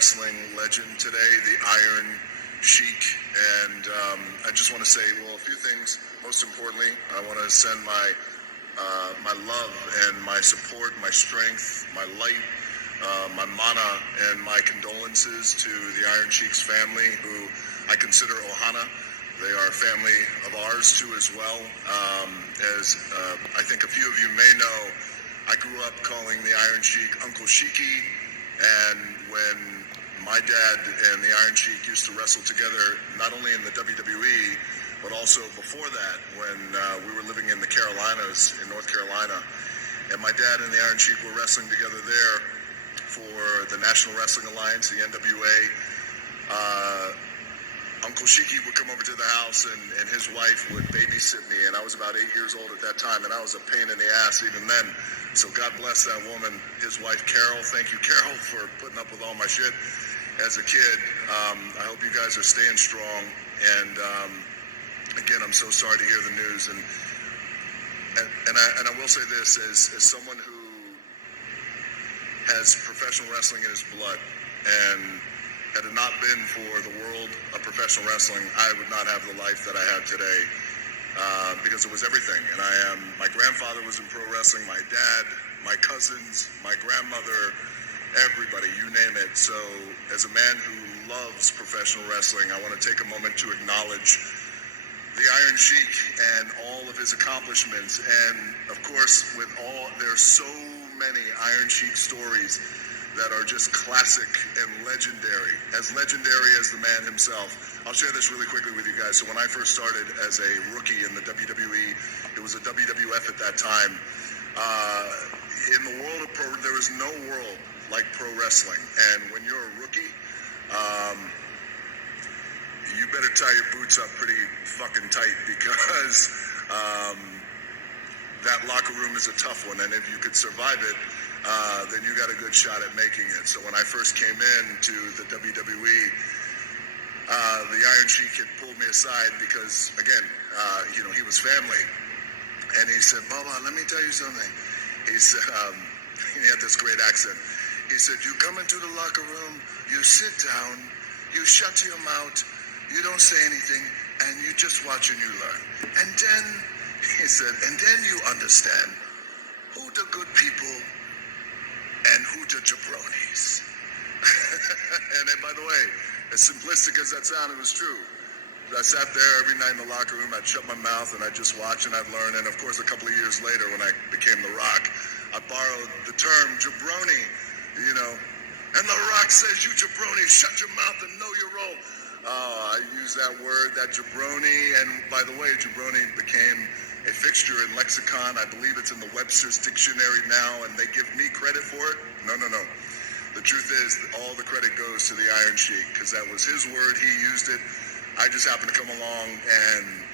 wrestling legend today, the Iron Sheik. And I just want to say, well, a few things. Most importantly, I want to send my love and my support, my strength, my light, my mana, and my condolences to the Iron Sheik's family, who I consider Ohana. They are a family of ours too as well. As I think a few of you may know, I grew up calling the Iron Sheik Uncle Sheiki, and when my dad and the Iron Sheik used to wrestle together, not only in the WWE, but also before that when we were living in the Carolinas, in North Carolina. And my dad and the Iron Sheik were wrestling together there for the National Wrestling Alliance, the NWA. Uncle Sheiki would come over to the house and his wife would babysit me, and I was about 8 years old at that time, and I was a pain in the ass even then. So God bless that woman, his wife Carol. Thank you, Carol, for putting up with all my shit as a kid. I hope you guys are staying strong, and again, I'm so sorry to hear the news. And I will say this, as someone who has professional wrestling in his blood, and had it not been for the world of professional wrestling, I would not have the life that I have today, because it was everything. And my grandfather was in pro wrestling, my dad, my cousins, my grandmother, everybody, you name it. So as a man who loves professional wrestling, I want to take a moment to acknowledge the Iron Sheik and all of his accomplishments. And of course, there's so many Iron Sheik stories that are just classic and legendary as the man himself. I'll share this really quickly with you guys. So when I first started as a rookie in the WWE, it was a WWF at that time. In the world of pro, there is no world like pro wrestling. And when you're a rookie, you better tie your boots up pretty fucking tight, because that locker room is a tough one. And if you could survive it, then you got a good shot at making it. So when I first came in to the WWE, the Iron Sheik had pulled me aside because, again, he was family. And he said, "Baba, let me tell you something." He said, he had this great accent. He said, "You come into the locker room, you sit down, you shut your mouth, you don't say anything, and you just watch and you learn. And then," he said, "and then you understand who the good people and who the jabronis." And then, by the way, as simplistic as that sounded, it was true. I sat there every night in the locker room, I'd shut my mouth and I'd just watch and I'd learn. And of course, a couple of years later, when I became The Rock, I borrowed the term jabroni, and The Rock says, "You jabroni, shut your mouth and know your role." I use that word, that jabroni. And by the way, jabroni became a fixture in lexicon. I believe it's in the Webster's dictionary now, and they give me credit for it. No. The truth is, all the credit goes to the Iron Sheik, because that was his word. He used it. I just happened to come along and,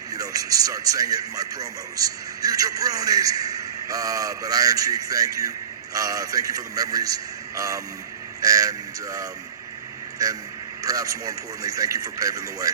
start saying it in my promos. "You jabronis." But Iron Sheik, thank you. Thank you for the memories. And perhaps more importantly, thank you for paving the way.